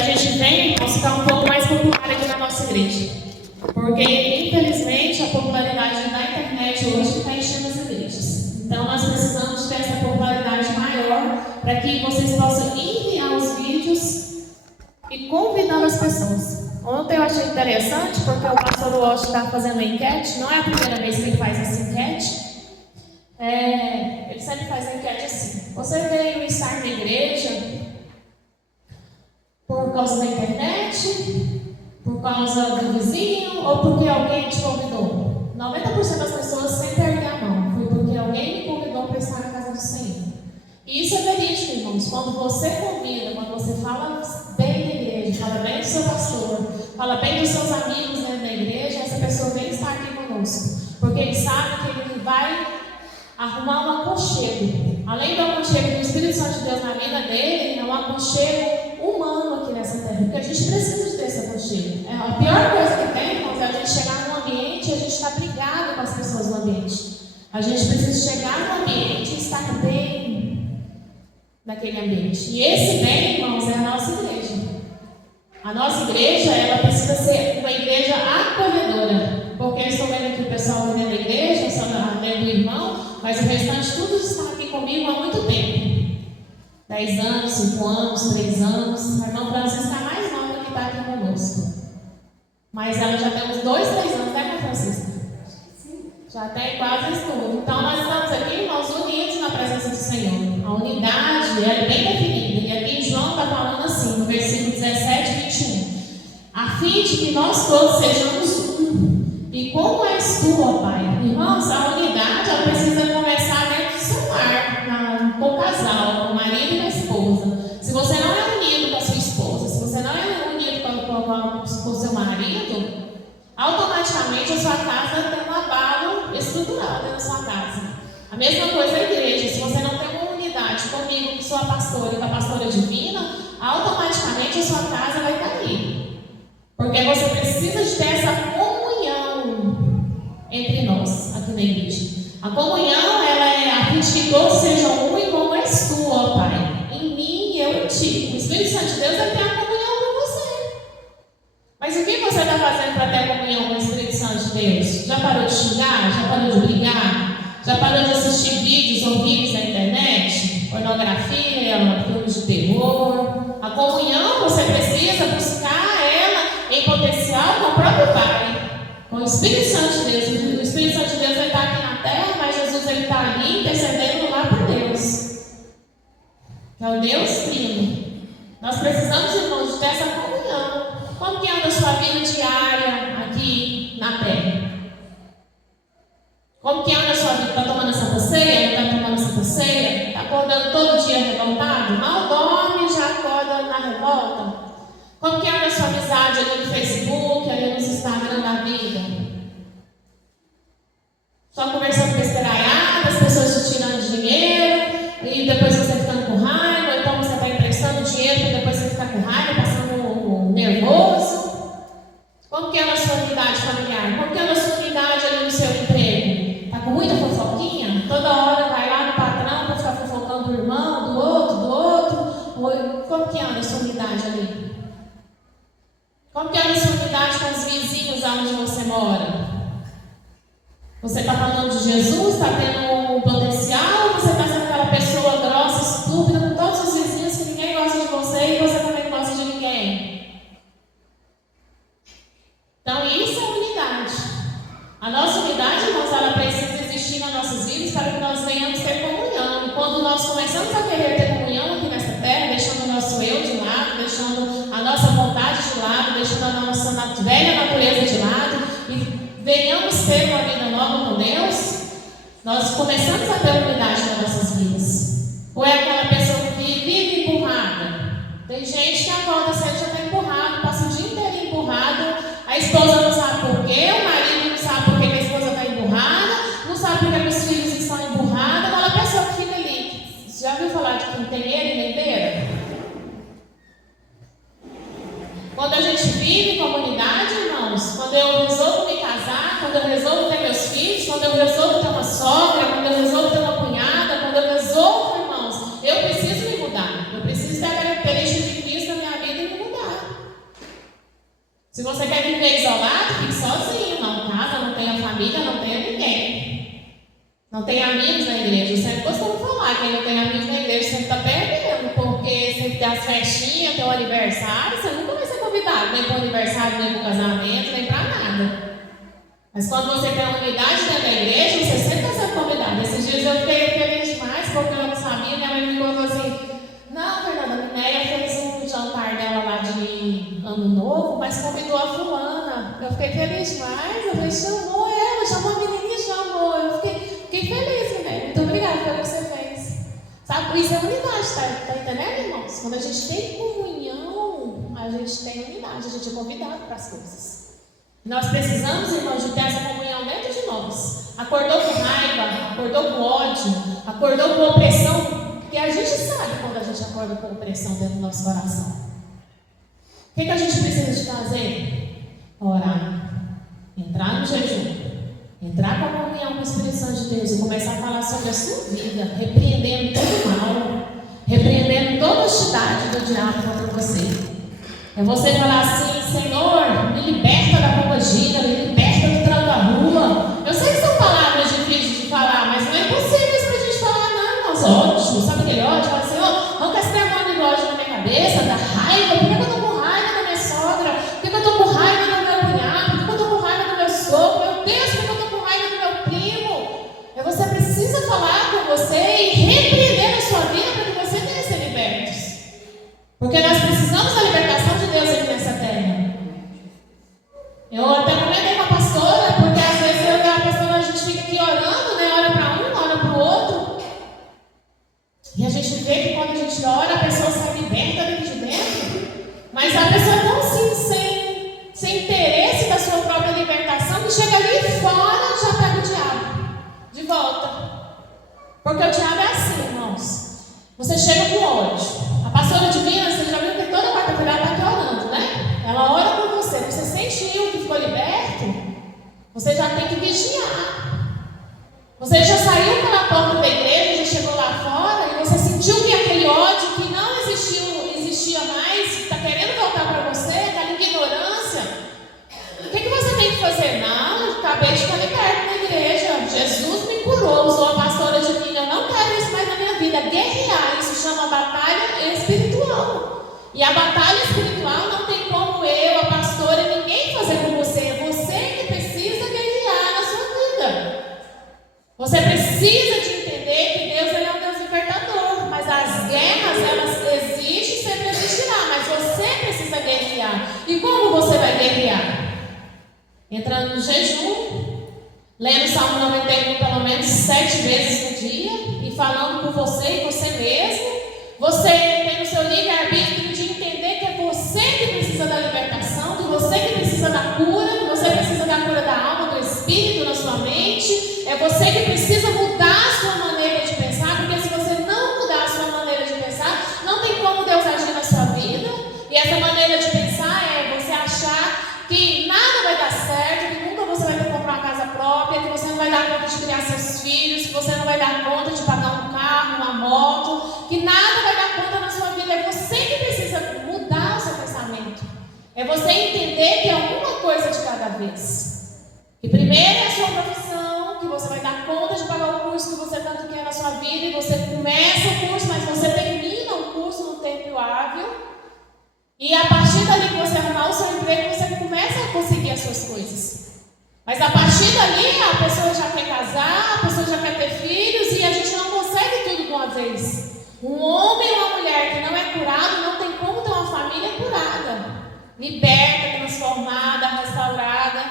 a gente vem ficar um pouco mais popular aqui na nossa igreja. Porque, infelizmente, a popularidade da internet hoje está enchendo as igrejas. Então, nós precisamos ter essa popularidade maior para que vocês possam enviar os vídeos e convidar as pessoas. Ontem eu achei interessante, porque o pastor Walsh está fazendo uma enquete. Não é a primeira vez que ele faz essa enquete. Ele sempre faz a enquete assim: você veio estar na igreja por causa da internet, por causa do vizinho ou porque alguém te convidou? 90% das pessoas sempre erguem a mão. Foi porque alguém me convidou para estar na casa do Senhor. E isso é verídico, irmãos. Quando você convida, quando você fala bem da igreja, fala bem do seu pastor, fala bem dos seus amigos dentro da igreja, essa pessoa vem estar aqui conosco. Porque ele sabe que ele vai arrumar um aconchego. Além do aconchego do Espírito Santo de Deus na vida dele, é um aconchego humano aqui nessa terra. Porque a gente precisa de ter esse aconchego. A pior coisa que tem, irmãos, é a gente chegar num ambiente e a gente estar brigado com as pessoas no ambiente. A gente precisa chegar no ambiente e estar bem naquele ambiente. E esse bem, irmãos, é a nossa igreja. A nossa igreja, ela precisa ser uma igreja acolhedora. Porque eu estou vendo que o pessoal está dentro da igreja, só dentro do irmão, mas o restante tudo está aqui comigo há muito tempo. 10 anos, 5 anos, 3 anos. A irmã Francisca é mais nova que está aqui conosco. Mas ela já tem uns 2, 3 anos, né, irmã Francisca? Sim. Já tem quase isso tudo. Então nós estamos aqui, irmãos, unidos na presença do Senhor. A unidade é bem definida. E aqui João está falando assim, no versículo 17 e 21. A fim de que nós todos sejamos um. E como és tu, ó Pai? Irmãos, a unidade ela precisa começar dentro do seu lar, com o casal, com o marido e a esposa. Se você não é unido com a sua esposa, se você não é unido com o seu marido, automaticamente a sua casa tem um abalo estrutural dentro da sua casa. A mesma coisa a igreja. Se você não tem uma unidade comigo, com sua pastora e com a pastora divina, automaticamente a sua casa vai cair. Porque você precisa de ter essa comunhão entre nós, aqui na igreja. A comunhão, ela é a fim de que todos sejam um e como és tu, ó Pai. Em mim e eu em ti. O Espírito Santo de Deus vai ter a comunhão com você. Mas o que você está fazendo para ter a comunhão com o Espírito Santo de Deus? Já parou de xingar? Já parou de brigar? Já parou de assistir vídeos horríveis na internet? Pornografia, filmes de terror? A comunhão, você precisa buscar ela em potencial com o próprio Pai. Com o Espírito Santo de Deus. O Espírito Santo de Deus vai estar aqui na terra, mas Jesus está ali intercedendo lá por Deus. Que é o Deus Trino. Nós precisamos, irmãos, de ter essa comunhão. Como que anda a sua vida diária aqui na terra? Como que anda a sua vida? Está tomando a Santa Ceia? Não está tomando a Santa Ceia? Está acordando todo dia revoltado? Mal dorme e já acorda na revolta? Como que anda a sua amizade ali no Facebook, ali no Instagram da vida? Só conversando besteiraiada, as pessoas te tirando dinheiro, e depois você ficando com raiva, ou então você está emprestando dinheiro para depois você ficar com raiva, passando nervoso. Como que anda a sua unidade familiar? Como que anda a sua unidade ali no seu emprego? Está com muita fofoquinha? Toda hora vai lá no patrão para ficar fofocando do irmão, do outro. Como que anda a sua unidade ali? Como que é a sua unidade com os vizinhos aonde você mora? Você está falando de Jesus? Está tendo um potencial? Ou você está sendo aquela pessoa grossa, estúpida, com todos os vizinhos que ninguém gosta de você e você também não gosta de ninguém? Então isso é unidade. A nossa unidade, irmãos, ela precisa existir nas nossas vidas para que nós venhamos ter comunhão. E quando nós começamos a querer ter comunhão aqui nessa terra, deixando o nosso eu de lado, deixando a nossa vontade de lado, deixando a nossa velha natureza de lado e venhamos ter uma vida nova com Deus, nós começamos a ter unidade nas nossas vidas. Ou é aquela pessoa que vive empurrada? Tem gente que acorda cedo já está empurrado, passa o dia inteiro empurrado, a esposa não sabe por quê, o marido não sabe por que a esposa está empurrada, não sabe por que os filhos estão empurrados, aquela pessoa que fica ali. Você já ouviu falar de quinteneira e rendeira? Quando a gente vive em comunidade, irmãos, quando eu resolvo me casar, quando eu resolvo ter meus filhos, quando eu resolvo ter uma sogra, quando eu resolvo ter uma cunhada, quando eu resolvo, irmãos, eu preciso me mudar. Eu preciso ter a característica de Cristo na minha vida e me mudar. Se você quer viver isolado, fique sozinho. Não casa, não tenha família, não tenha ninguém. Não tenha amigos na igreja. Eu sempre costumo falar, quem não tem amigos na igreja sempre está perdendo, porque sempre tem as festinhas, tem o aniversário, você nunca vai ser convidado, nem para o aniversário, nem para o casamento, nem para nada. Mas quando você tem uma unidade dentro da igreja, você sempre está sendo convidado. Esses dias eu fiquei feliz demais, porque eu não sabia, minha mãe me contou assim, não, Fernanda, a Minéia fez um jantar dela lá de ano novo, mas convidou a fulana. Eu fiquei feliz demais, eu falei, chamou ela, chamou a menina e chamou. Eu fiquei feliz, Minéia. Muito obrigada pelo que você fez. Sabe, isso é unidade, tá entendendo, irmãos? Quando a gente tem comunhão, a gente tem unidade, a gente é convidado para as coisas. Nós precisamos, irmãos, de ter essa comunhão dentro de nós. Acordou com raiva, acordou com ódio, acordou com opressão, porque a gente sabe quando a gente acorda com opressão dentro do nosso coração. O que a gente precisa de fazer? Orar, entrar no jejum, entrar com a comunhão com o Espírito Santo de Deus e começar a falar sobre a sua vida, repreendendo todo o mal, repreendendo toda a hostilidade do diabo contra você. É você falar assim, Senhor, me liberta da pombagira, me liberta do tranca-rua. Eu sei que são palavras difíceis de falar, mas não é possível isso para a gente falar, não. Nossa, ódio, sabe aquele ódio? Fala, Senhor, arranca esse demônio de ódio na minha cabeça, da raiva. Por que eu estou com raiva da minha sogra? Por que eu estou com raiva do meu cunhado? Por que eu estou com raiva do meu sogro? Meu Deus, por que eu estou com raiva do meu primo? Você precisa falar com você e repreender a sua vida para que você tenha ser libertos. Porque nós precisamos da libertação de Deus aqui nessa terra. Eu até comentei com a pastora, porque às vezes eu e a pastora a gente fica aqui orando, né? Ora para um, ora para o outro. E a gente vê que quando a gente ora, a pessoa sai liberta daqui de dentro. Mas a pessoa é tão assim, sem interesse da sua própria libertação, que chega ali fora e já pega o diabo de volta. Porque o diabo é assim, irmãos. Você chega com ódio. A pastora divina, você já viu que toda quarta-feira ela está aqui orando, né? Ela ora por você. Você sentiu que ficou liberto? Você já tem que vigiar. Você já saiu pela porta da igreja, já chegou lá fora e você sentiu que aquele ódio que não existia mais, está querendo voltar para você, aquela ignorância. O que você tem que fazer? Não, eu acabei de ficar liberto na igreja. Jesus me curou, usou a pastora divina. Eu não quero isso mais na minha vida. Guerrear, isso chama batalha espiritual. E a batalha espiritual não tem como eu, a pastora, ninguém fazer com você. É você que precisa guerrear na sua vida. Você precisa de entender que Deus ele é um Deus libertador. Mas as guerras, elas existem e sempre existirá. Mas você precisa guerrear. E como você vai guerrear? Entrando no jejum, lendo o Salmo 91 pelo menos 7 vezes no dia e falando com você e você mesmo. Você tem o seu livre-arbítrio de entender que é você que precisa da libertação, que você que precisa da cura, que você precisa da cura da alma, do espírito, na sua mente. É você que precisa mudar a sua maneira de pensar, porque se você não mudar a sua maneira de pensar, não tem como Deus agir na sua vida. E essa maneira de pensar é você achar que nada vai dar certo, que nunca você vai ter que comprar uma casa própria, que você não vai dar conta de criar seus filhos, que você não vai dar conta de pagar um carro, uma moto, que nada vai dar conta na sua vida. É você que precisa mudar o seu pensamento. É você entender que é uma coisa de cada vez. E primeiro é a sua profissão, que você vai dar conta de pagar o curso que você tanto quer na sua vida, e você começa o curso, mas você termina o curso no tempo hábil. E a partir dali que você arrumar o seu emprego, você começa a conseguir as suas coisas. Mas a partir dali, a pessoa já quer casar, a pessoa já quer ter filhos, e a gente não consegue tudo de uma vez. Um homem ou uma mulher que não é curado, não tem como ter uma família curada, liberta, transformada, restaurada.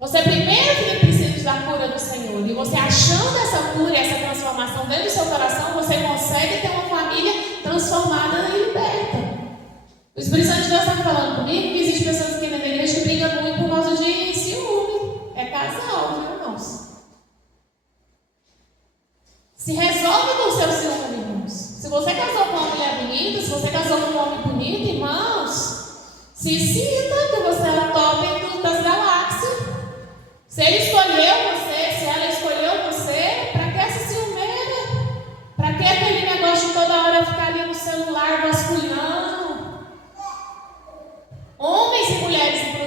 Você primeiro precisa da cura do Senhor. E você achando essa cura e essa transformação dentro do seu coração, você consegue ter uma família transformada e liberta. O Espírito Santo de Deus está falando comigo que existem pessoas aqui na igreja que brigam muito por causa de ciúme. É casal, viu, irmãos? Se resolve com o seu ciúme, irmãos. Se você casou com uma mulher bonita, se você casou com um homem bonito, irmãos, se sinta que você é a top em tudo das galáxias. Se ele escolheu você, se ela escolheu você, para que essa ciumeira? Para que aquele negócio de toda hora ficar ali no celular vasculhando? Homens e mulheres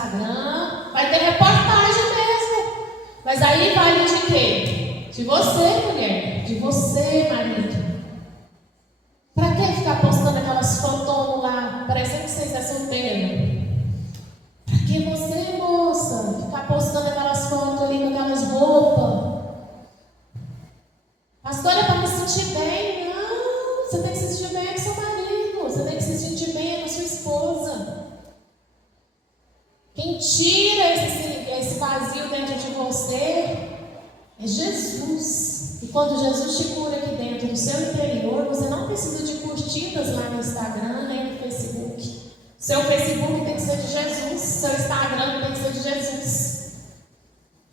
Instagram, vai ter reportagem mesmo. Mas aí vale de quê? De você, mulher, de você, marido. Pra que ficar postando aquelas fotos lá, parecendo que vocês é solteiro? Pra que você, moça, ficar postando aquelas fotos ali com aquelas roupas? Pastor, é para me sentir bem. Não, você tem que se sentir bem com seu marido. Você tem que se sentir bem com sua esposa. Quem tira esse vazio dentro de você é Jesus. E quando Jesus te cura aqui dentro do seu interior, você não precisa de curtidas lá no Instagram, nem no Facebook. Seu Facebook tem que ser de Jesus. Seu Instagram tem que ser de Jesus.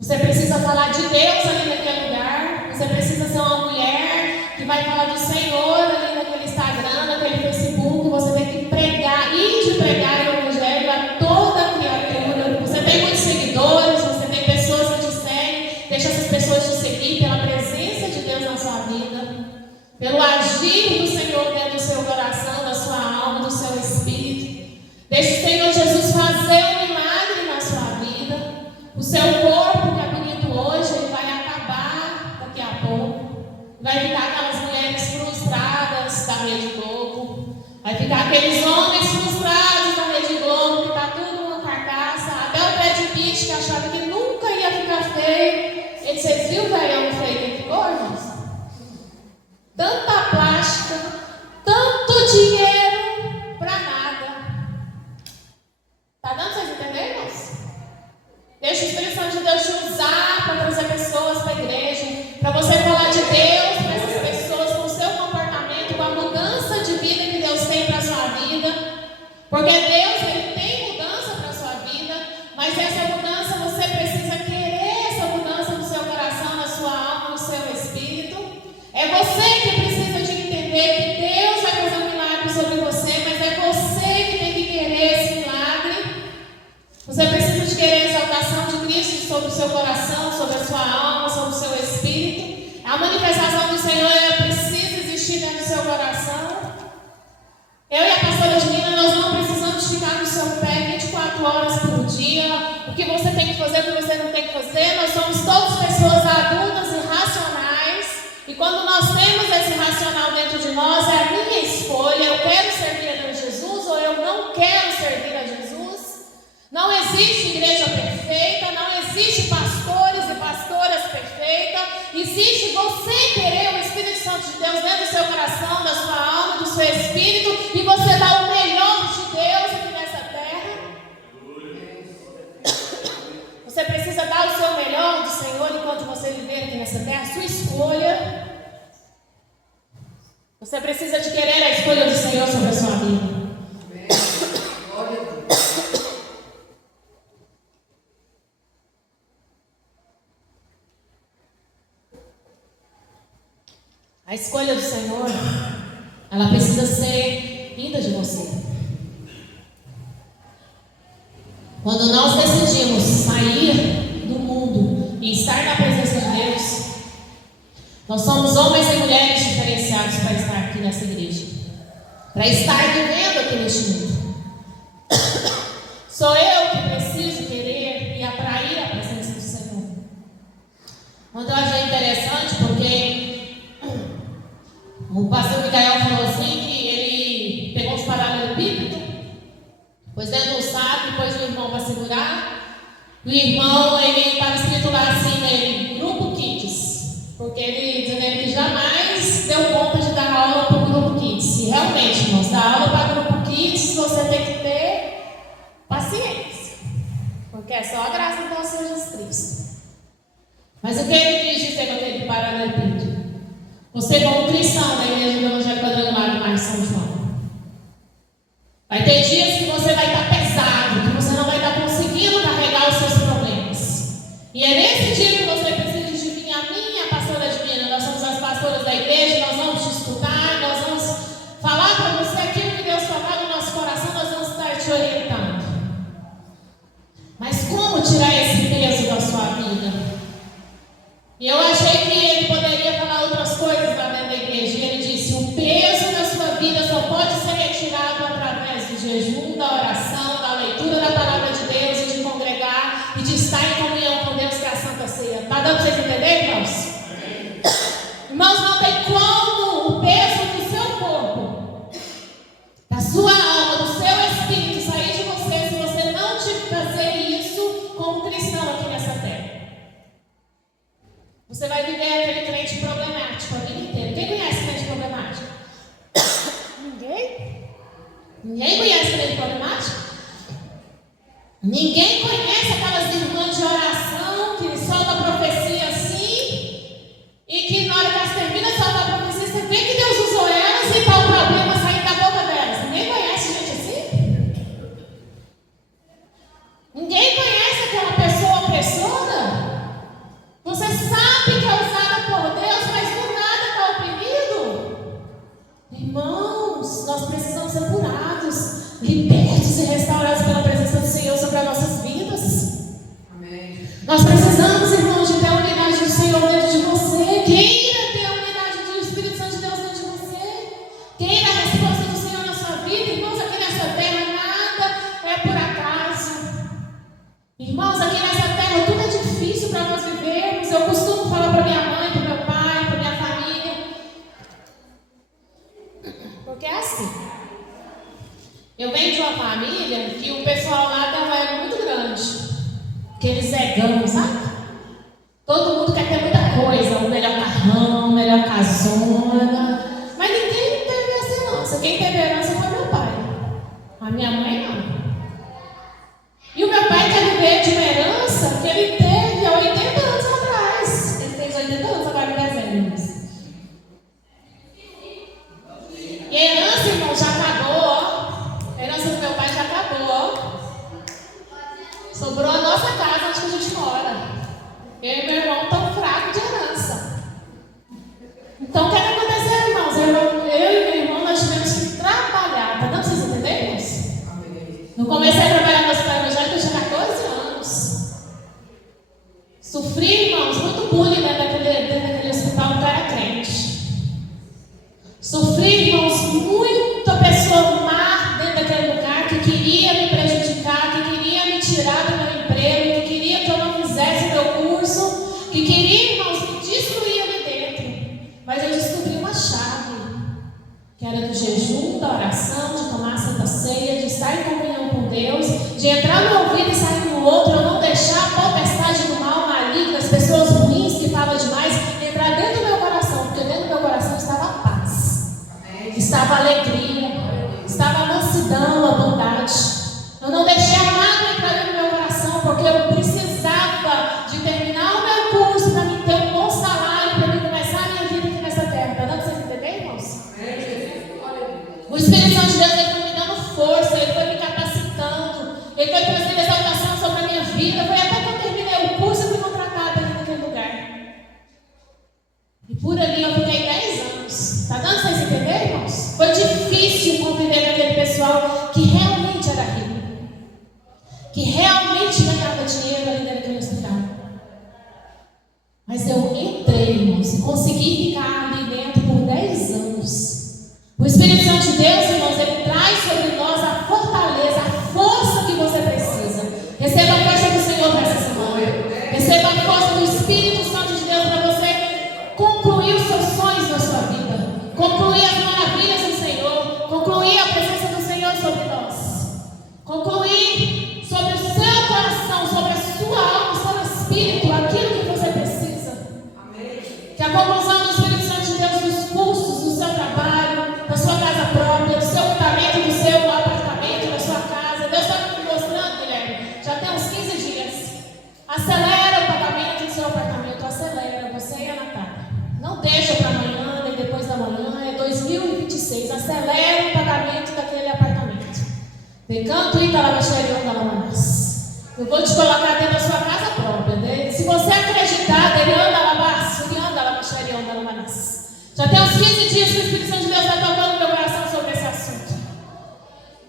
Você precisa falar de Deus ali naquele lugar. Você precisa ser uma mulher que vai falar do Senhor ali naquele Instagram, naquele Facebook. Você tem que pregar e de pregar o Evangelho a toda criatura. Você tem muitos seguidores, você tem pessoas que te seguem. Deixa essas pessoas te seguir pela presença de Deus na sua vida, pelo agir do Senhor dentro do seu coração, da sua alma, do seu espírito. Deixa o Senhor Jesus fazer um milagre na sua vida. O seu corpo, que é bonito hoje, ele vai acabar daqui a pouco. Vai ficar aquelas mulheres frustradas da Rede Globo. Vai ficar aqueles homens frustrados da Rede Globo, que está tudo uma carcaça. Até o Brad Pitt, que achava que nunca ia ficar feio. Vocês viram o velhão feio que ficou, irmãos? Tanta plástica, tanto dinheiro para nada. Tá dando para vocês entenderem, irmãos? Deixa o Espírito Santo de Deus te usar para trazer pessoas para a igreja, para você falar de Deus para essas pessoas, com o seu comportamento, com a mudança de vida que Deus tem para a sua vida. Porque Deus, Ele tem mudança para a sua vida, mas essa mudança você precisa querer essa mudança no seu coração, na sua alma, no seu espírito. É você que precisa de entender que Deus vai fazer um milagre sobre você, mas é você que tem que querer esse milagre. Você precisa de querer a exaltação de Cristo sobre o seu coração, sobre a sua alma, sobre o seu espírito. A manifestação do Senhor, ela precisa existir dentro do seu coração. Eu e a pastora Divina, nós não precisamos ficar no seu pé 24 horas por dia. O que você tem que fazer, o que você não tem que fazer. Nós somos todas pessoas adultas e racionais. E quando nós temos esse racional dentro de nós, é a minha escolha. Eu quero servir a Jesus ou eu não quero servir a Jesus. Não existe igreja perfeita, não existe pastores e pastoras perfeitas. Existe você querer o Espírito Santo de Deus dentro do seu coração, da sua alma, do seu espírito, e você dá o melhor de Deus aqui nessa terra. Você precisa dar o seu melhor do Senhor enquanto você viver aqui nessa terra, a sua escolha. Você precisa de querer a escolha do Senhor sobre a sua vida. A escolha do Senhor, ela precisa ser vinda de você. Quando nós decidimos sair do mundo e estar na presença de Deus, nós somos homens e mulheres diferenciados para estar aqui nessa igreja, para estar vivendo aqui neste mundo. Sou eu que preciso querer e atrair a presença do Senhor. Então eu achei interessante porque o pastor Micael falou assim que ele pegou os paralelepípedos, pôs dentro do saco e pôs o irmão para segurar. O irmão, ele estava escrito lá assim nele, Grupo Kids, porque ele dizendo ele que jamais deu conta de dar aula para o Grupo Kids. E realmente, irmãos, dar aula para o Grupo Kids você tem que ter paciência, porque é só a graça do nosso Senhor Jesus Cristo. Mas o que ele quis dizer com aquele paralelepípedo? Você, como cristão na igreja do Evangelho Quadrangular do Mar São João, vai ter dias que você vai estar pesado, que você não vai estar conseguindo carregar os seus problemas. E é nesse dia que você precisa de vir a mim e a pastora Divina. Nós somos as pastoras da igreja, nós vamos te escutar, nós vamos falar para você aquilo que Deus tocar no nosso coração, nós vamos estar te orientando. Mas como tirar esse peso da sua vida? E eu achei que ele poderia falar outras coisas lá dentro da igreja. E ele disse: Ninguém conhece crente problemático? Ninguém conhece aquelas irmãs de oração que soltam profecia assim e que na hora que elas terminam de soltar a profecia, você vê que Deus usou elas e está o problema saindo da boca delas. Ninguém conhece gente assim? Ninguém conhece aquela pessoa opressora? Você sabe que é usada por Deus, mas do nada está oprimido? Irmãos, nós precisamos ser curados, libertos e restaurados pela presença do Senhor sobre as nossas vidas. Amém. Nós precisamos, irmãos, de ter a unidade do Senhor dentro de você. Queira ter a unidade do Espírito Santo de Deus dentro de você. Queira a resposta do Senhor na sua vida. Irmãos, aqui nessa terra nada é por acaso. Irmãos, aqui nessa terra tudo é difícil para nós vivermos. Eu costumo falar para minha mãe, para meu pai, para minha família. Porque é assim. Eu venho de uma família que o pessoal lá tem um ego muito grande. Aqueles egão, sabe? Todo mundo quer ter muita coisa. O melhor carrão, o melhor casona. Mas ninguém teve essa herança. Quem teve herança foi meu pai. A minha mãe não. E o meu pai quer viver de uma herança que ele teve há 80 anos atrás. Ele fez 80 anos agora em dezembro. E a herança, irmão, já acabou, ó. A herança do meu pai já acabou, ó. Sobrou a nossa casa onde a gente mora. Eu e meu irmão estamos fracos de herança. Então, o que aconteceu, irmãos? Eu e meu irmão, nós tivemos que trabalhar. Tá dando para vocês entenderem, irmãos? Eu comecei a trabalhar no hospital evangélico, eu tinha 14 anos. Sofri, irmãos, muito bullying dentro daquele hospital, porque eu era crente. Sofri, irmãos, muita pessoa má dentro daquele lugar que queria me prejudicar, que queria me tirar do meu emprego, que queria que eu não fizesse o meu curso, que queria, irmãos, me destruir ali dentro. Mas eu descobri uma chave, que era do jejum, da oração, de tomar a Santa Ceia, de estar em comunhão com Deus, de entrar no ouvido e sair no outro, eu não deixar a potestade do mal, maligno, as pessoas ruins que falam demais, entrar dentro do meu coração, porque dentro do meu coração estava a paz, estava a alegria, estava a mansidão, a bondade. Eu não deixei a mágoa entrar dentro do meu coração, porque eu precisava de terminar o meu curso para mim ter um bom salário, para mim começar a minha vida aqui nessa terra. Está dando para vocês entenderem, irmãos? O Espírito Santo de Deus, ele foi me dando força, ele foi me capacitando, ele foi trazendo exaltação sobre a minha vida. Foi até que eu terminei o curso e fui contratada aqui naquele lugar. E por ali eu fiquei 10 anos. Está dando para vocês entenderem, irmãos? Foi difícil conviver com aquele pessoal que realmente era rico, que realmente ganhava dinheiro ali dentro daquele hospital. Mas eu entrei, irmãos, e consegui ficar ali dentro por 10 anos. O Espírito Santo de Deus, irmãos, ele traz sobre nós a fortaleza, a força que você precisa. Receba a força do Senhor para essa semana. Receba a força do Espírito Santo de Deus para você concluir os seus sonhos na sua vida. Concluir as maravilhas do Senhor. Concluir a presença do Senhor sobre nós. Concluir sobre o seu coração, sobre a sua alma, sobre o Espírito, aquilo que você precisa. Amém. Que a conclusão do Espírito Santo de Deus dos cursos, do seu trabalho, da sua casa própria, do seu apartamento, do seu apartamento, da sua casa. Deus está me mostrando, Guilherme, já tem uns 15 dias. Acelera o pagamento do seu apartamento, acelera, você e a Natália. Não deixa para amanhã, nem depois da manhã, é 2026. Acelera o pagamento daquele apartamento. Decanto e talabaxerião da Lamanás. Eu vou te colocar dentro da sua casa própria. Né? Se você acreditar, ele anda talabaxerião da Lamanás. Já tem uns 15 dias que o Espírito Santo de Deus está tocando no meu coração sobre esse assunto.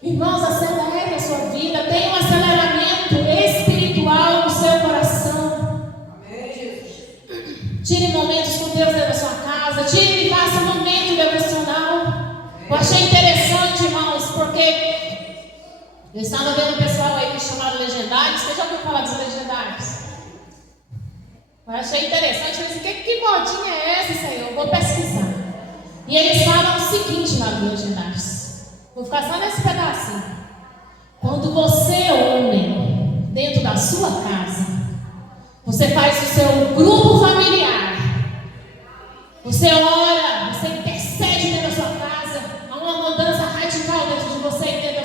Irmãos, acelere a sua vida. Tenha um aceleramento espiritual no seu coração. Amém. Tire momentos com Deus dentro da sua casa. Tire e faça um momento devocional. Eu achei interessante, irmãos, porque eu estava vendo um pessoal aí que chamaram Legendários. Você já ouviu falar dos Legendários? Eu achei interessante. Eu disse, que modinha é essa, Senhor? Eu vou pesquisar. E eles falam o seguinte lá dos Legendários. Vou ficar só nesse pedacinho. Quando você, homem, dentro da sua casa, você faz o seu grupo familiar, você ora, você intercede dentro da sua casa, há uma mudança radical dentro de você e dentro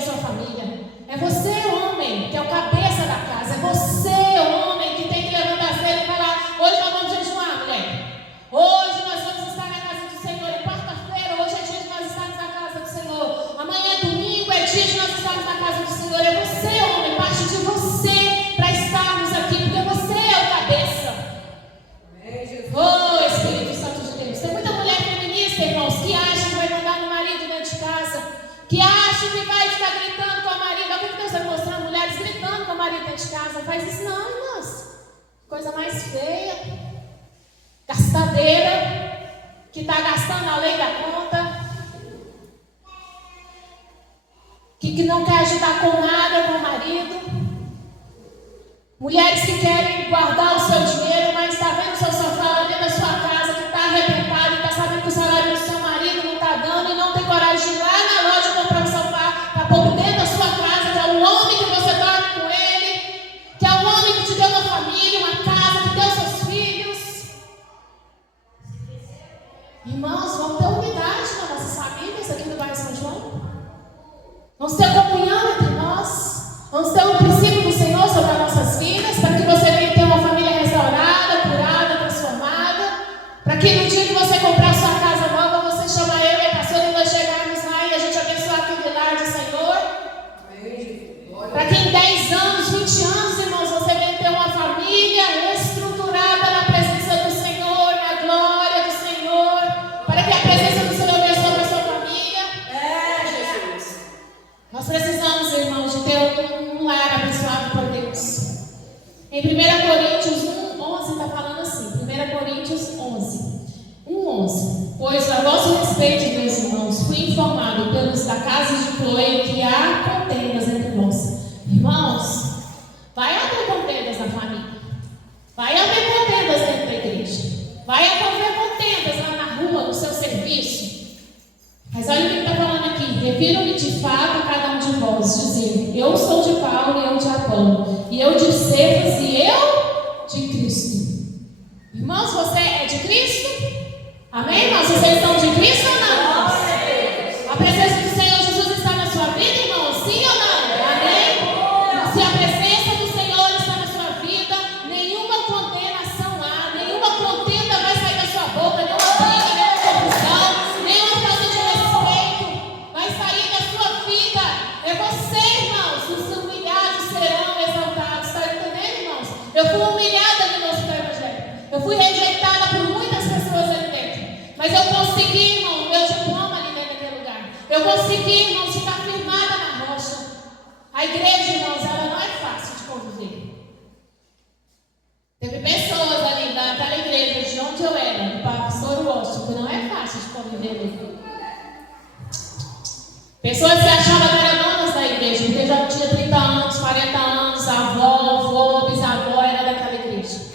que vai ficar gritando com o marido. Olha o que Deus está mostrando, mulheres gritando com o marido dentro de casa. Não faz isso não, irmãs. Coisa mais feia. Gastadeira, que está gastando além da conta. Que não quer ajudar com nada com o marido. Mulheres que querem guardar o seu dinheiro, mas está vendo o seu sofá lá dentro da sua casa, que está arrebentado e está sabendo que o salário do seu marido não está dando e não tem coragem de ir lá na loja comprar um sofá para pôr dentro da sua casa, que é o homem que você dorme com ele, que é o homem que te deu uma família, uma casa, que deu seus filhos. Irmãos, vamos ter unidade nas nossas famílias aqui no bairro São João. Vamos ter comunhão entre nós. Vamos ter um princípio do Senhor sobre as nossas vidas, para que você venha ter uma família restaurada, curada, transformada. Para que no dia que você comprar sua casa nova, você chama eu e a pastora e nós chegarmos lá e a gente abençoar aquele lar do Senhor. Para que em 10 anos, 20 anos, irmãos, você venha ter uma família estruturada na presença do Senhor, na glória do Senhor. Para que a presença do Senhor venha sobre a sua família. Jesus. Nós precisamos, irmãos, de ter um lar abençoado por Deus. Em 1 Coríntios 1:11 está falando assim, 1 Coríntios 11. Pois a vosso respeito, meus irmãos, fui informado pelos da casa de Cloé que há contendas entre vós. Irmãos, vai haver contendas na família. Vai haver contendas dentro da igreja. Vai haver contendas lá na rua, no seu serviço. Mas olha o que está falando aqui. Refiro-me de fato a cada um de vós, dizendo: eu sou de Paulo e eu de Apolo, e eu de Cefas e eu de Cristo. Irmãos, você é de Cristo? Amém, irmãos? Vocês são de Cristo ou não? A presença do Senhor Jesus está na sua vida, irmãos? Sim ou não? Amém? Se a presença do Senhor está na sua vida, nenhuma condenação há, nenhuma contenda vai sair da sua boca, nenhuma briga, nenhuma confusão, nenhuma falta de respeito vai sair da sua vida. É você, irmãos, os humilhados serão exaltados. Está entendendo, irmãos? Eu fui humilhada ali no hospital evangélico. Eu fui rejeitada por muitas pessoas ali dentro. Mas eu consegui, irmão, meu diploma ali dentro daquele lugar. Eu consegui, irmãos, ficar firmada na rocha. A igreja, irmãos, ela não é fácil de conviver. Teve pessoas ali daquela igreja de onde eu era, do pastor Washington, que não é fácil de conviver ali. Pessoas que achavam que eram donas da igreja, porque já tinha 30 anos, 40 anos, avó, avô, bisavó, era daquela igreja.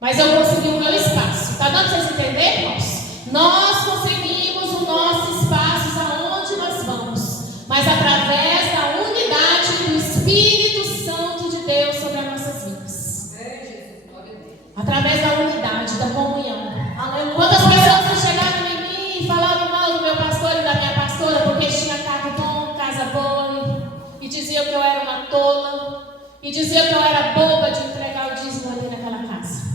Mas eu consegui o meu espaço. Está dando para vocês entenderem, irmãos? Nós conseguimos o nosso espaço aonde nós vamos, mas através da unidade do Espírito Santo de Deus sobre as nossas vidas. Através da unidade, da comunhão. Quantas pessoas chegaram em mim e falaram mal do meu pastor e da minha pastora porque tinha carro bom, casa boa, e diziam que eu era uma tola, e diziam que eu era boba de entregar o dízimo ali naquela casa.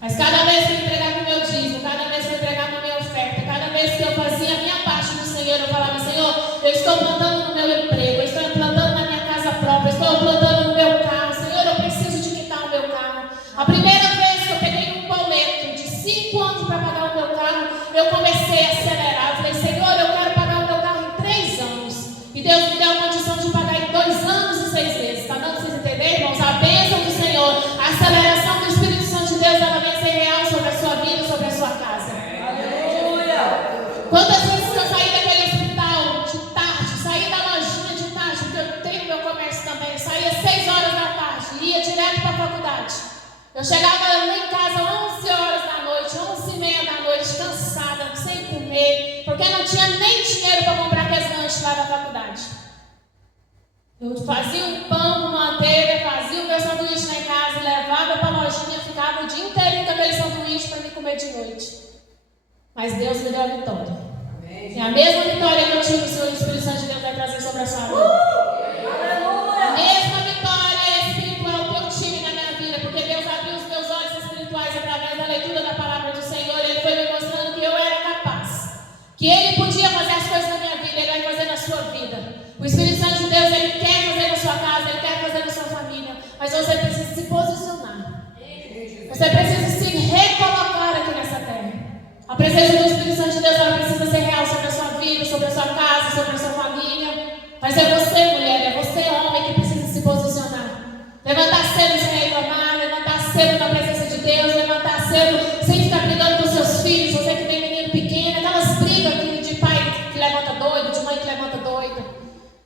Mas cada vez que eu entregava o meu dízimo, cada vez que eu entregava a minha oferta, cada vez que eu fazia a minha parte no Senhor, eu falava: Senhor, eu estou plantando no meu emprego, eu estou plantando na minha casa própria, eu estou plantando no meu carro. Senhor, eu preciso de quitar o meu carro. A primeira vez que eu peguei um boleto de 5 anos para pagar o meu carro, eu comecei a acelerar. Eu falei: Senhor, eu quero pagar o meu carro em 3 anos. E Deus me deu a condição de pagar em 2 anos e 6 meses. Está dando para vocês entenderem, irmãos? A bênção do Senhor, a aceleração do Espírito Santo de Deus, ela vem ser real sobre a sua vida, sobre a sua casa. Aleluia! Quantas vezes eu saí daquele hospital de tarde, saí da lojinha de tarde, porque eu tenho meu comércio também, saía 6 horas da tarde, ia direto para a faculdade. Eu chegava lá em casa 11 horas da noite, 11h30 da noite, cansada, sem comer, porque não tinha nem dinheiro para comprar aqueles lanches lá da faculdade. Eu fazia um pão com manteiga, fazia o meu sanduíche lá em casa, levava para a lojinha, ficava o dia inteiro com aquele sanduíche para me comer de noite. Mas Deus me deu a vitória. Amém. E a mesma vitória que eu tive, o Senhor, o Espírito Santo de Deus vai trazer sobre a sua vida. A mesma vitória espiritual que eu tive na minha vida, porque Deus abriu os meus olhos espirituais através da leitura da palavra do Senhor. Ele foi me mostrando que eu era capaz, que Ele podia fazer as coisas na minha vida, Ele vai fazer na sua vida. O Espírito Santo de Deus, Ele quer fazer na sua casa, Ele quer fazer na sua família, mas você precisa se posicionar. Você precisa se recolocar aqui nessa terra. A presença do Espírito Santo de Deus, ela precisa ser real sobre a sua vida, sobre a sua casa, sobre a sua família. Mas é você, mulher, é você, homem, que precisa se posicionar. Levantar cedo sem reclamar, levantar cedo na presença de Deus, levantar cedo sem ficar brigando com seus filhos, você que tem menino pequeno, aquelas brigas de pai que levanta doido, de mãe que levanta doido.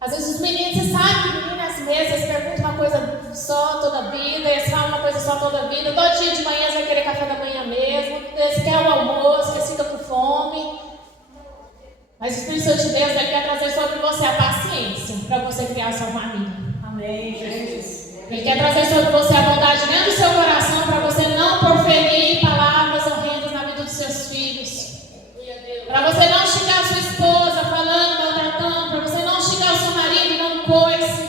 Às vezes os meninos, você sabe que meninos às vezes eles perguntam uma coisa só toda a vida, eles falam uma coisa só toda a vida, todo dia de manhã eles vão querer café da manhã mesmo, eles querem o almoço, eles ficam com fome. Mas o Espírito Santo de Deus ele quer trazer sobre você a paciência para você criar a sua família. Amém, Jesus. Ele quer trazer sobre você a bondade dentro do seu coração para você não proferir palavras horrendas na vida dos seus filhos. Para você não xingar a sua esposa falando, maltratando, para você não xingar o seu marido dando coice.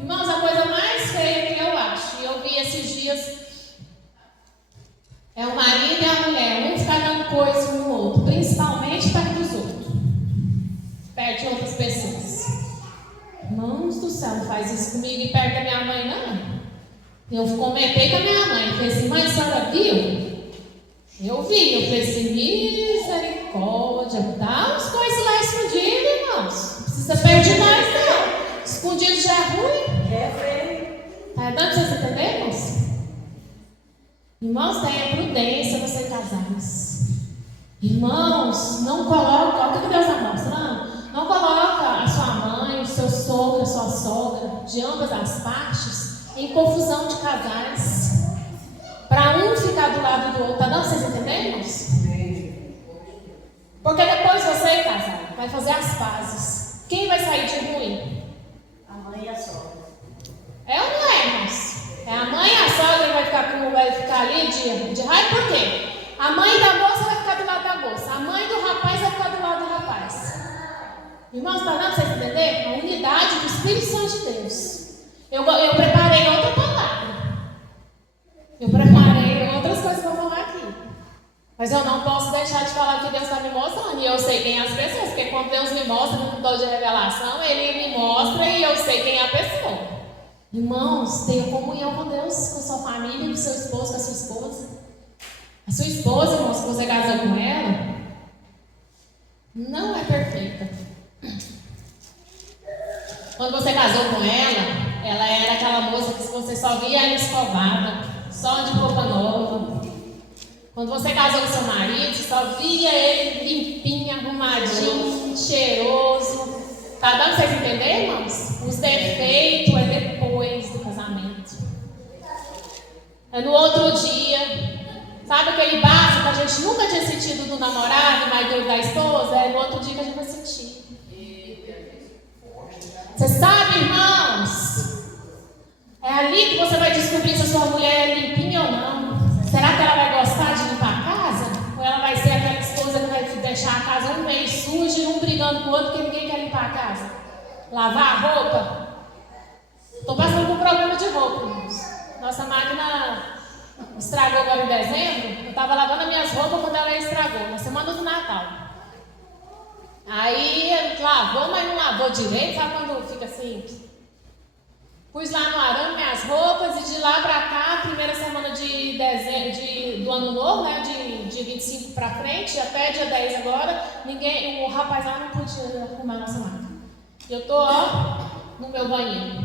Irmãos, a coisa mais feia que eu acho, e eu vi esses dias, é o marido e a mulher, um ficar dando coice um no outro, principalmente perto dos outros, perto de outras pessoas. Irmãos do céu, não faz isso comigo e perto da minha mãe, não. Eu comentei com a minha mãe, falei assim, mãe, a senhora viu? Eu vi, eu falei assim, misericórdia, dá uns coisas lá escondidos, irmãos. Não precisa perder mais, não. Escondido já é ruim. É feio. Tá dando pra vocês entenderem, irmãos? Irmãos, tenha prudência você casados. Irmãos, não coloca, olha o que Deus está mostrando. Não coloca a sua mãe, o seu sogro, a sua sogra, de ambas as partes, em confusão de casais. Para um ficar do lado do outro. Tá dando pra vocês entenderem, irmãos? Porque depois você, casado, vai fazer as pazes. Quem vai sair de ruim? A mãe e a sogra. É ou não é, irmãos? É a mãe e a sogra que vai ficar ali de raiva, por quê? A mãe da moça vai ficar do lado da moça. A mãe do rapaz vai ficar do lado do rapaz. Irmãos, está dando para vocês entenderem? A unidade do Espírito Santo de Deus. Eu preparei outra palavra. Eu preparei outras coisas para falar aqui. Mas eu não posso deixar de falar o que Deus está me mostrando. E eu sei quem é as pessoas. Porque quando Deus me mostra no dom de revelação, Ele me mostra e eu sei quem é a pessoa. Irmãos, tenha comunhão com Deus, com a sua família, com o seu esposo, com a sua esposa. A sua esposa, irmãos, se você casou com ela, não é perfeita. Quando você casou com ela era aquela moça que você só via ela escovada, só de roupa nova. Quando você casou com seu marido, você só via ele limpinho, arrumadinho, cheiroso. Tá dando pra vocês entenderem, irmãos? Os defeitos é depois do casamento. É no outro dia. Sabe aquele bafo que a gente nunca tinha sentido do namorado, mas da esposa? É no outro dia que a gente vai sentir. Você sabe, irmãos? É ali que você vai descobrir se a sua mulher é limpinha ou não. Será que ela vai gostar de limpar a casa? Ou ela vai ser aquela esposa que vai deixar a casa um mês suja e um brigando com o outro porque ninguém quer limpar a casa? Lavar a roupa? Estou passando por um problema de roupa, irmãos. Nossa máquina estragou agora em dezembro. Eu estava lavando as minhas roupas quando ela estragou, na semana do Natal. Aí lavou, mas não lavou direito, sabe quando fica assim? Pus lá no arame minhas roupas e de lá pra cá, primeira semana de dezembro, do ano novo, né? De 25 pra frente, até dia 10 agora, o rapaz lá não podia arrumar a nossa máquina. Eu tô, ó, no meu banheiro.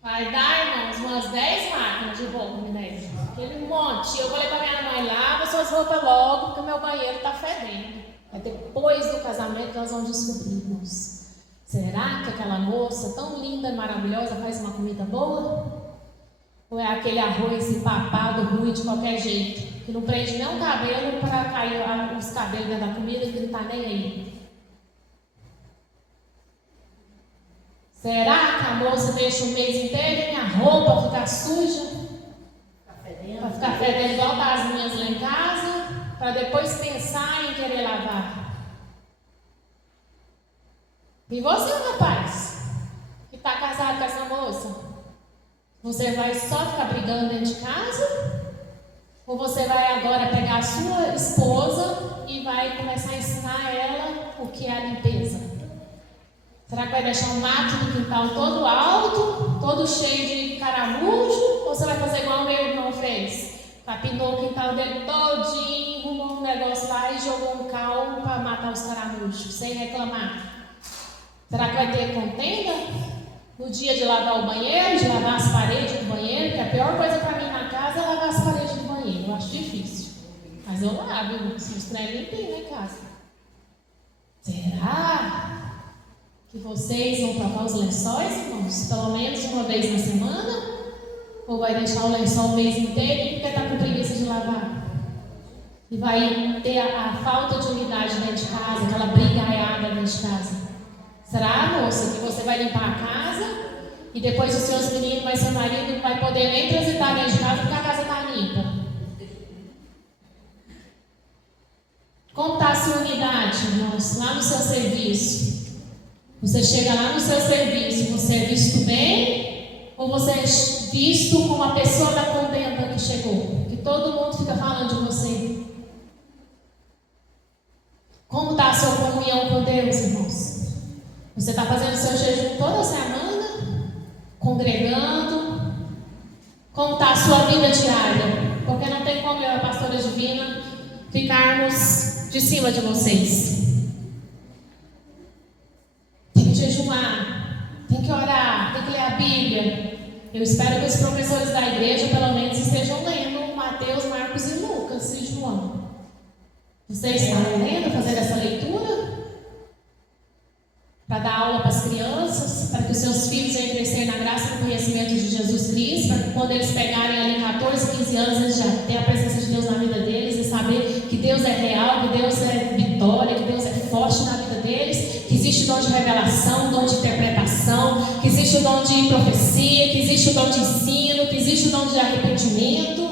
Vai dar, irmãos, umas 10 máquinas de roupa, me deve. Aquele monte. Eu falei pra minha mãe, lava suas roupas logo, porque o meu banheiro tá fedendo. É depois do casamento que nós vamos descobrir, irmãos. Será que aquela moça tão linda e maravilhosa faz uma comida boa? Ou é aquele arroz empapado, ruim de qualquer jeito, que não prende nem um cabelo para cair os cabelos dentro da comida e que não tá nem aí? Será que a moça deixa o mês inteiro a roupa ficar suja? Para ficar fedendo igual das minhas lá em casa? Para depois pensar em querer lavar? E você, rapaz, que está casado com essa moça? Você vai só ficar brigando dentro de casa? Ou você vai agora pegar a sua esposa e vai começar a ensinar ela o que é a limpeza? Será que vai deixar um mato no quintal todo alto, todo cheio de caramujo? Ou você vai fazer igual o meu irmão fez? Capinou o quintal dele todinho, arrumou um negócio lá e jogou um cal para matar os caramujos, sem reclamar. Será que vai ter contenda? No dia de lavar o banheiro, de lavar as paredes do banheiro, que a pior coisa para mim na casa é lavar as paredes do banheiro. Eu acho difícil. Mas eu lavo, se os trem limpinho na casa. Será que vocês vão trocar os lençóis, irmãos? Pelo menos uma vez na semana? Ou vai deixar o lençol o mês inteiro porque está com preguiça de lavar? E vai ter a falta de unidade dentro de casa, aquela brigaiada dentro de casa. Será, moça, que você vai limpar a casa e depois os seus meninos, mas seu marido não vai poder nem transitar dentro de casa porque a casa está limpa? Como está a sua unidade, irmãos, lá no seu serviço? Você chega lá no seu serviço, você é visto bem ou você é visto como a pessoa da contenda que chegou? Que todo mundo fica falando de você. Como está a sua comunhão com Deus, irmãos? Você está fazendo seu jejum toda semana? Congregando? Como está a sua vida diária? Porque não tem como eu e a pastora Divina ficarmos de cima de vocês. Tem que jejuar, tem que orar, tem que ler a Bíblia. Eu espero que os professores da igreja pelo menos estejam lendo Mateus, Marcos e Lucas e João. Você está lendo, fazendo essa leitura? Para dar aula para as crianças, para que os seus filhos venham crescer na graça e no conhecimento de Jesus Cristo, para que quando eles pegarem ali 14, 15 anos, eles já tenham a presença de Deus na vida deles e saber que Deus é real, que Deus é vitória, que Deus é forte na vida deles, que existe o dom de revelação, o dom de interpretação, que existe o dom de profecia, que existe o dom de ensino, que existe o dom de arrependimento.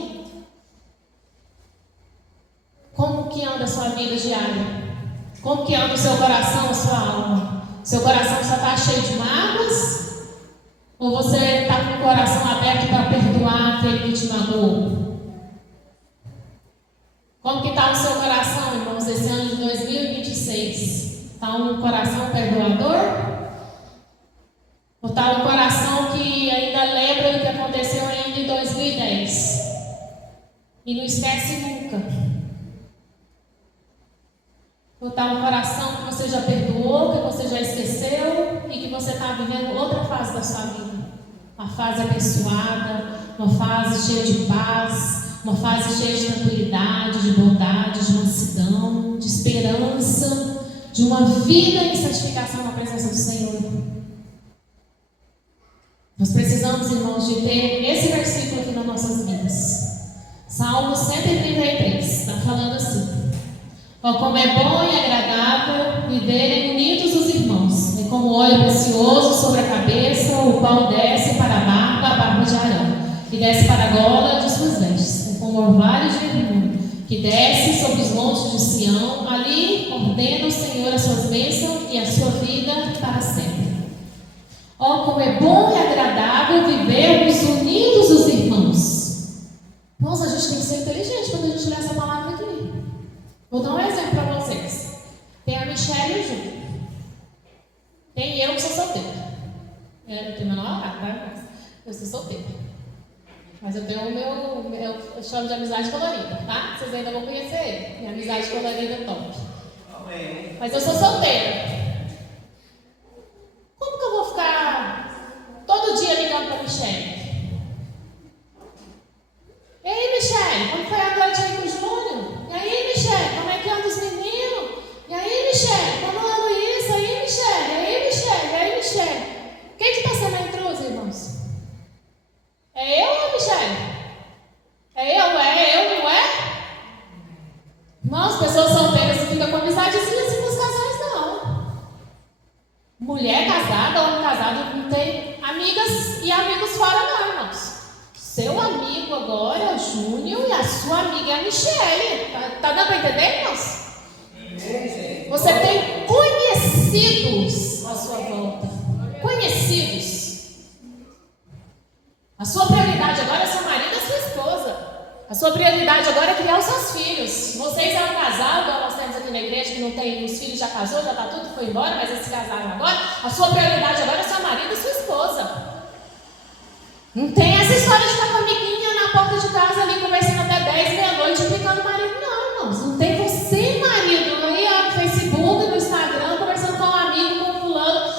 Como que anda a sua vida diária? Como que anda o seu coração, a sua alma? Seu coração só está cheio de mágoas? Ou você está com o coração aberto para perdoar aquele que te magoou? Como que está o seu coração, irmãos, esse ano de 2026? Está um coração perdoador? Ou está um coração que ainda lembra do que aconteceu ainda em 2010? E não esquece nunca? Ou está um coração que você já perdoou, que você já esqueceu e que você está vivendo outra fase da sua vida? Uma fase abençoada, uma fase cheia de paz, uma fase cheia de tranquilidade, de bondade, de mansidão, de esperança, de uma vida em santificação na presença do Senhor. Nós precisamos, irmãos, de ter esse versículo aqui nas nossas vidas. Salmo 133 está falando assim: ó, como é bom e agradável viverem unidos os irmãos, é como óleo precioso sobre a cabeça, o qual desce para a barba de Arão, e desce para a gola de suas vestes, é como orvalho de Hermon, que desce sobre os montes de Sião, ali ordena o Senhor as suas bênçãos e a sua vida para sempre. Ó, como é bom e agradável vivermos unidos os irmãos. Nossa, a gente tem que ser inteligente quando a gente lê essa palavra aqui. Vou dar um exemplo para vocês. Tem a Michelle e o Júlio. Tem eu que sou solteira. Eu não tenho meu namorado, tá? Eu sou solteira. Mas eu tenho o meu, eu chamo de amizade colorida, tá? Vocês ainda vão conhecer ele. Minha amizade colorida é top. Amém. Mas eu sou solteira. Como que eu vou ficar todo dia ligando para a Michelle? E aí, Michelle, como foi a noite aí com o Júnior? E aí, Michelle, como é que anda os meninos? E aí, Michelle, como anda isso? E aí, Michelle? E aí, Michelle? E aí, Michelle? Quem que está sendo a intrusa, irmãos? É eu ou a Michelle? É eu, não é? Irmãos, pessoas solteiras não ficam com amizadezinha assim com os casais, não. Mulher casada, homem casado, não tem amigas e amigos fora, não, irmãos. Seu amigo agora é o Júnior e a sua amiga é a Michelle. Tá dando para entender, irmãos? Você tem conhecidos à sua volta. Conhecidos. A sua prioridade agora é seu marido e a sua esposa. A sua prioridade agora é criar os seus filhos. Vocês é um casal, igual nós temos aqui na igreja, que não tem, os filhos já casou, já está tudo, foi embora, mas eles se casaram agora. A sua prioridade agora é seu marido e sua esposa. Não tem essa história de estar com a amiguinha na porta de casa ali, conversando até 10, meia-noite, implicando o marido. Não, irmãos. Não tem você, marido, aí ó, no Facebook, no Instagram, conversando com um amigo, com um fulano,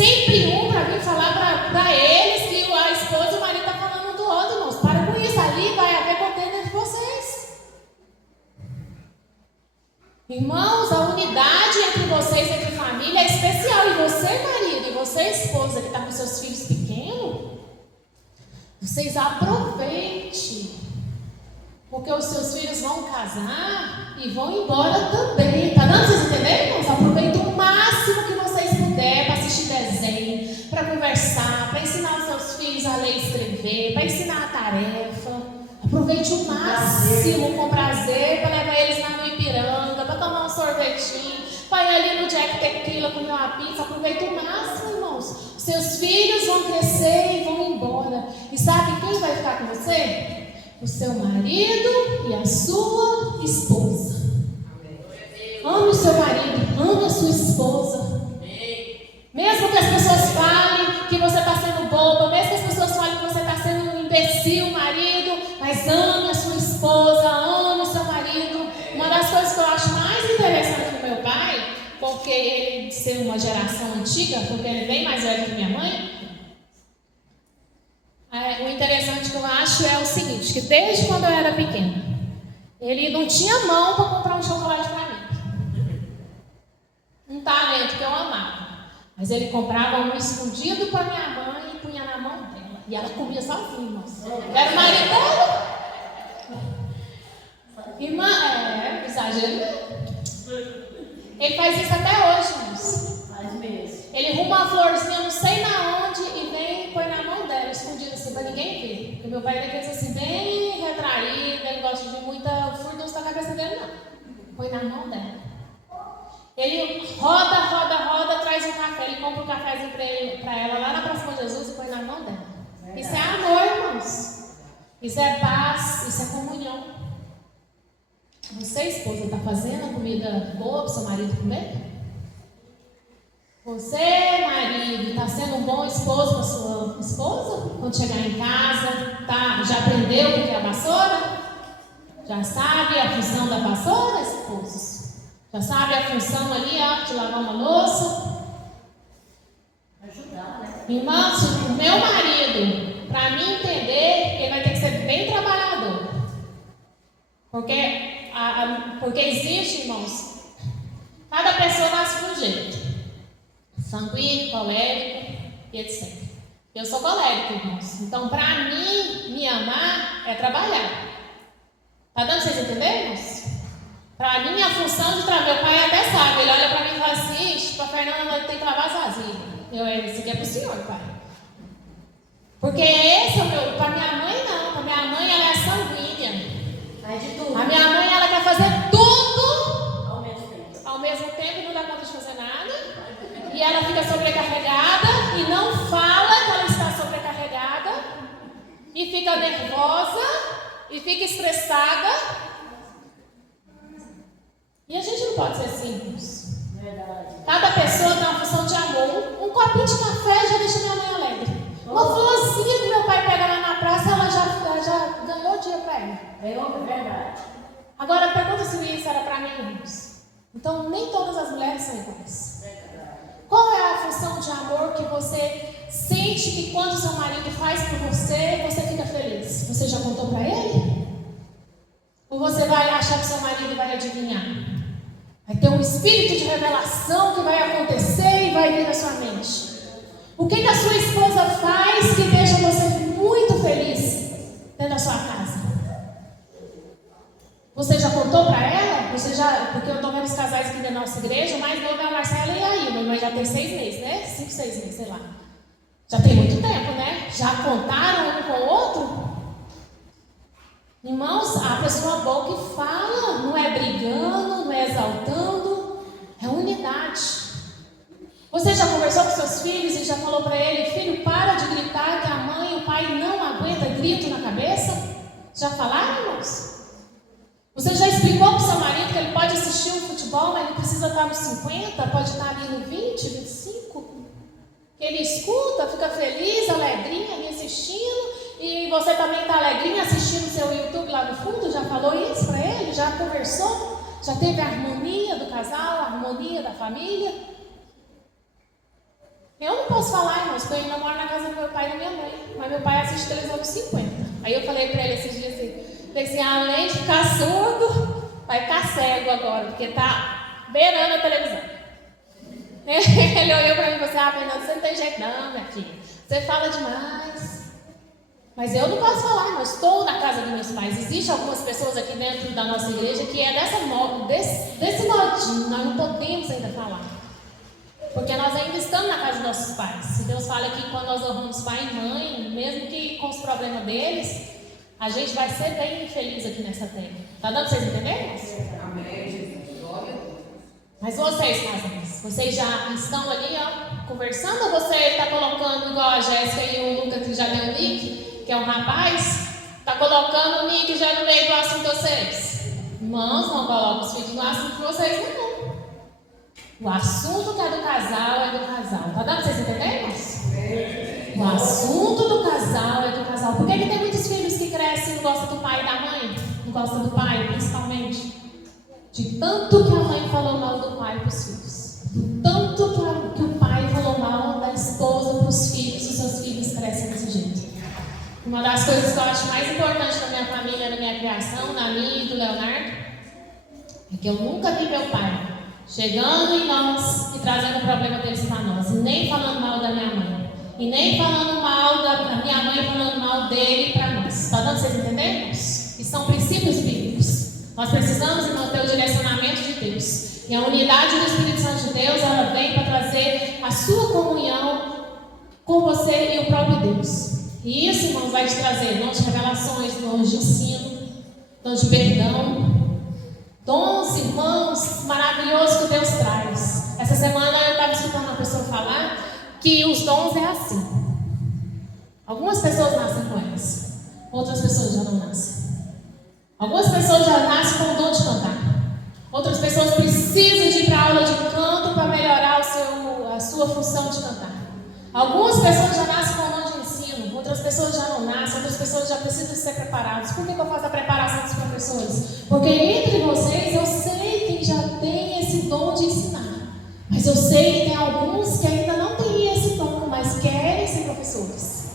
sempre um para vir falar para eles que a esposa e o marido estão falando um do outro, irmãos. Para com isso, ali vai haver contenda entre vocês. Irmãos, a unidade entre vocês, entre família, é especial. E você, marido, e você, esposa, que está com seus filhos pequenos, vocês aproveitem. Porque os seus filhos vão casar e vão embora também. Tá dando para vocês entenderem, irmãos? Aproveita o máximo que vocês puderem para assistir desenho, para conversar, para ensinar os seus filhos a ler e escrever, para ensinar a tarefa. Aproveite o máximo com prazer para levar eles lá no Ipiranga, para tomar um sorvetinho, para ir ali no Jack Tequila comer uma pizza. Aproveite o máximo, irmãos. Os seus filhos vão crescer e vão embora. E sabe quem vai ficar com você? O seu marido e a sua esposa. Ame o seu marido, ame a sua esposa. Mesmo que as pessoas falem que você está sendo boba, mesmo que as pessoas falem que você está sendo um imbecil, marido, mas ame a sua esposa, ame o seu marido. Uma das coisas que eu acho mais interessante do meu pai, porque ele de ser uma geração antiga, porque ele é bem mais velho que minha mãe, o interessante que eu acho é o seguinte, que desde quando eu era pequena, ele não tinha mão para comprar um chocolate para mim. Um talento que eu amava. Mas ele comprava um escondido para minha mãe e punha na mão dela. E ela comia sozinha, nossa. Era o marido dela. Irmã, exagero. Ele faz isso até hoje, irmãos. Faz mesmo. Ele arruma uma florzinha, não sei na onde, e vem e põe na mão dela, escondida assim, para ninguém ver. Porque meu pai é daqueles assim, bem retraído, ele gosta de muita furdunça na cabeça dele, não. Põe na mão dela. Ele roda, traz um café, ele compra um cafezinho para ela lá na Praça de Jesus e põe na mão dela. Isso é amor, irmãos. Isso é paz, isso é comunhão. Você, esposa, está fazendo a comida boa para o seu marido comer? Você, marido, está sendo um bom esposo para sua esposa? Quando chegar em casa, já aprendeu o que é a vassoura? Já sabe a função da vassoura, esposos? Já sabe a função ali, ó, de lavar uma louça? Ajudar, né? Irmãos, o meu marido, para mim entender, ele vai ter que ser bem trabalhador. Porque existe, irmãos, cada pessoa nasce de um jeito. Sanguíneo, colérico e etc. Eu sou colérico, irmãos. Então, para mim, me amar é trabalhar. Tá dando pra vocês entenderem, irmãos? Para mim, a função de trabalhar, meu pai até sabe. Ele olha para mim e fala assim, ixi, para a Fernanda tem que lavar as vasilhas. Isso aqui é para o senhor, pai. Porque esse é o meu... Para minha mãe, não. Para minha mãe, ela é sanguínea. Faz de tudo. A minha mãe, ela quer fazer tudo Ao mesmo tempo. e não dá conta de fazer nada. E ela fica sobrecarregada e não fala que ela está sobrecarregada. E fica nervosa e fica estressada. E a gente não pode ser simples. Verdade. Cada pessoa tem uma função de amor. Um copinho de café já deixa minha mãe alegre. Uma florzinha que meu pai pega lá na praça, ela já ganhou o dia para ela. É verdade. Agora, pergunta se isso era para mim, irmãos. Então, nem todas as mulheres são iguais. Qual é a função de amor que você sente que quando seu marido faz por você, você fica feliz? Você já contou para ele? Ou você vai achar que seu marido vai adivinhar? Vai ter um espírito de revelação que vai acontecer e vai vir na sua mente. O que a sua esposa faz que deixa você muito feliz dentro da sua casa? Você já contou para ela? Porque eu estou vendo os casais aqui da nossa igreja, o mais novo é a Marcela e a Ilma, mas já tem 6 meses, né? 5, 6 meses, sei lá. Já tem muito tempo, né? Já contaram um com o outro? Irmãos, a pessoa boa que fala, não é brigando, não é exaltando, é unidade. Você já conversou com seus filhos e já falou para ele, filho, para de gritar que a mãe e o pai não aguentam grito na cabeça? Já falaram, irmãos? Você já explicou para o seu marido que ele pode assistir um futebol, mas ele precisa estar no 50, pode estar ali no 20, 25? Que ele escuta, fica feliz, alegrinha ali assistindo. E você também está alegrinha assistindo o seu YouTube lá no fundo? Já falou isso para ele? Já conversou? Já teve a harmonia do casal, a harmonia da família? Eu não posso falar, irmãos, porque eu ainda moro na casa do meu pai e da minha mãe. Mas meu pai assiste televisão dos 50. Aí eu falei pra ele esses dias assim, além de ficar surdo, vai ficar cego agora, porque tá beirando a televisão. Ele olhou pra mim e falou assim, Fernanda, você não tem jeito não, minha filha. Você fala demais. Mas eu não posso falar, irmãos, estou na casa dos meus pais. Existem algumas pessoas aqui dentro da nossa igreja que é desse modinho, nós não podemos ainda falar. Porque nós ainda estamos na casa dos nossos pais. E Deus fala que quando nós honramos pai e mãe, mesmo que com os problemas deles, a gente vai ser bem feliz aqui nessa terra. Está dando para vocês entenderem? Amém. Glória a Deus. Mas vocês, casados, vocês já estão ali, ó, conversando? Ou você está colocando, igual a Jéssica e o Lucas, que já deu o nick, que é um rapaz, está colocando o nick já no meio do assunto de vocês? Irmãos, não colocam os filhos no assunto de vocês, não. O assunto que é do casal é do casal. Está dando para vocês entenderem? O assunto do casal é do casal. Por que tem muitos filhos que crescem e não gostam do pai e da mãe? Não gostam do pai, principalmente. De tanto que a mãe falou mal do pai para os filhos. Do tanto que o pai falou mal da esposa para os filhos, os seus filhos crescem desse jeito. Uma das coisas que eu acho mais importante na minha família, na minha criação, na minha e do Leonardo, é que eu nunca vi meu pai chegando em nós e trazendo o problema deles para nós, e nem falando mal da minha mãe, e nem falando mal da minha mãe, falando mal dele para nós. Está dando para vocês entenderem? E são princípios bíblicos. Nós precisamos manter o direcionamento de Deus. E a unidade do Espírito Santo de Deus, ela vem para trazer a sua comunhão com você e o próprio Deus. E isso, irmãos, vai te trazer dons de revelações, dons de ensino, dons de perdão. Dons, irmãos, maravilhosos que Deus traz. Essa semana eu estava escutando uma pessoa falar que os dons é assim. Algumas pessoas nascem com eles, outras pessoas já não nascem. Algumas pessoas já nascem com o dom de cantar. Outras pessoas precisam de ir para a aula de canto para melhorar a sua função de cantar. Algumas pessoas já nascem com o dom de ensino, outras pessoas já não nascem, outras pessoas já precisam ser preparadas. Por que eu faço a preparação dos professores? Porque entre vocês eu sei quem já tem esse dom de ensinar. Mas eu sei que tem alguns que ainda não têm esse dom, mas querem ser professores.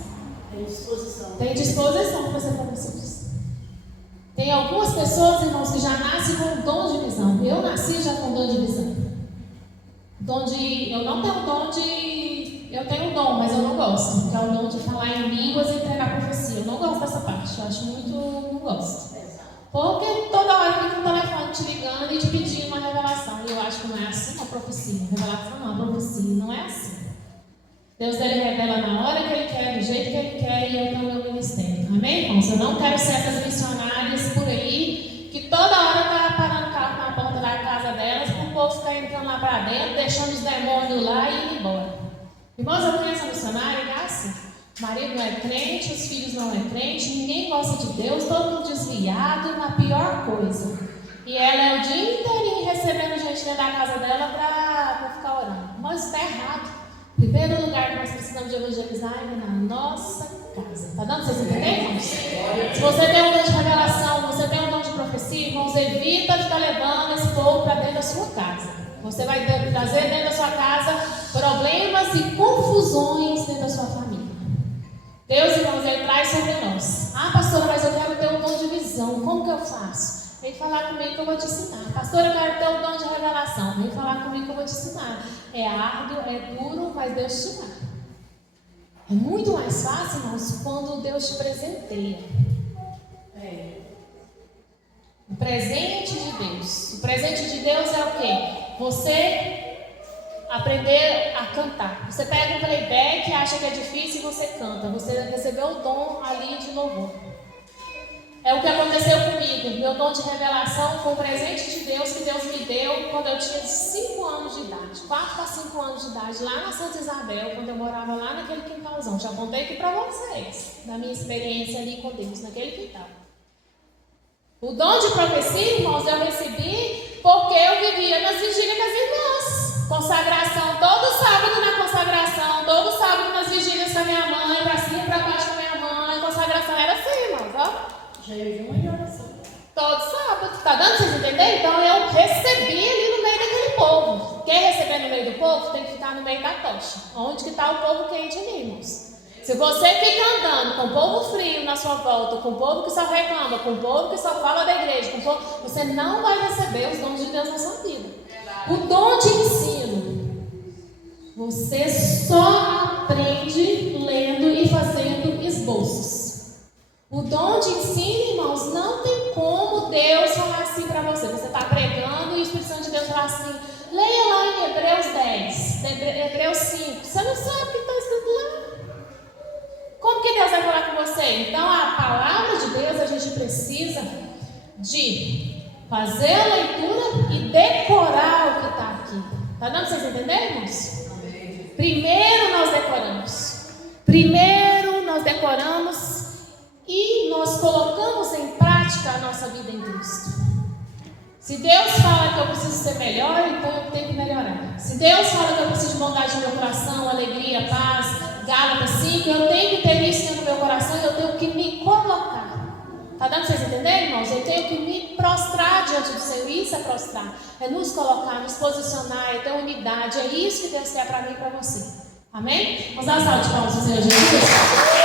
Tem disposição. Tem disposição para ser professores. Tem algumas pessoas, irmãos, que já nascem com o dom de visão. Eu nasci já com o dom de visão. Eu não tenho o dom de... Eu tenho o dom, mas eu não gosto. Que é o dom de falar em línguas e entregar profecia. Eu não gosto dessa parte. Eu acho muito... Não gosto. Porque toda hora fica um telefone te ligando e te pedindo uma revelação. E eu acho que não é assim uma profecia. Revelação não, uma profecia. Não é assim. Deus ele revela na hora que Ele quer, do jeito que Ele quer, e eu tenho o meu ministério. Amém, irmãos? Eu não quero ser essas missionárias por aí que toda hora está parando o carro na porta da casa delas para o povo ficar entrando lá para dentro, deixando os demônios lá e indo embora. Irmãos, eu conheço a missionária e é assim. O marido não é crente, os filhos não é crente, ninguém gosta de Deus, todo mundo desviado, na pior coisa. E ela é o dia inteirinho recebendo gente dentro da casa dela para ficar orando. Mas isso está errado. Primeiro lugar que nós precisamos de evangelizar é na nossa casa. Está dando para vocês entenderem, irmãos? Se você tem um dom de revelação, você tem um dom de profecia, irmãos, evita ficar levando esse povo para dentro da sua casa. Você vai trazer dentro da sua casa problemas e confusões dentro da sua família. Deus, irmãos, Ele traz sobre nós. Ah, pastora, mas eu quero ter um dom de visão. Como que eu faço? Vem falar comigo que eu vou te ensinar. Pastora, eu quero ter um dom de revelação. Vem falar comigo que eu vou te ensinar. É árduo, é duro, mas Deus te dá. É muito mais fácil, irmãos, quando Deus te presenteia. O presente de Deus. O presente de Deus é o quê? Você aprender a cantar. Você pega um playback, acha que é difícil e você canta. Você recebeu o dom ali de louvor. É o que aconteceu comigo. Meu dom de revelação foi um presente de Deus que Deus me deu quando eu tinha 5 anos de idade. 4 a 5 anos de idade, lá na Santa Isabel, quando eu morava lá naquele quintalzão. Já contei aqui para vocês, da minha experiência ali com Deus, naquele quintal. O dom de profecia, irmãos, eu recebi porque eu vivia nas vigílias das irmãs. Consagração, todo sábado na consagração, todo sábado nas vigílias com a minha mãe, para cima e para baixo com a minha mãe. Consagração era assim, irmãos, ó. Jejum e oração. Todo sábado. Tá dando pra vocês entenderem? Então eu recebi ali no meio daquele povo. Quer receber no meio do povo, tem que ficar no meio da tocha. Onde que está o povo quente ali, irmãos? Se você fica andando com o povo frio na sua volta, com o povo que só reclama, com o povo que só fala da igreja, com o povo, você não vai receber os dons de Deus na sua vida. O dom de ensino, você só aprende lendo e fazendo esboços. O dom de ensino, irmãos, não tem como Deus falar assim para você. Você está pregando e o Espírito Santo de Deus fala assim, leia lá em Hebreus 10, Hebreus 5. Você não sabe o que está escrito lá. Como que Deus vai falar com você? Então, a palavra de Deus, a gente precisa de fazer a leitura e decorar o que está aqui. Está dando para vocês entenderem, irmãos? Primeiro nós decoramos e nós colocamos em prática a nossa vida em Cristo. Se Deus fala que eu preciso ser melhor, então eu tenho que melhorar. Se Deus fala que eu preciso de bondade no meu coração, alegria, paz, Gálatas 5, eu tenho que ter isso no meu coração e eu tenho que me colocar. Está dando para vocês entenderem, irmãos? Eu tenho que me prostrar diante do Senhor. Isso é prostrar. É nos colocar, nos posicionar, é ter unidade. É isso que Deus quer para mim e para você. Amém? Vamos dar uma salva de palmas ao Senhor Jesus.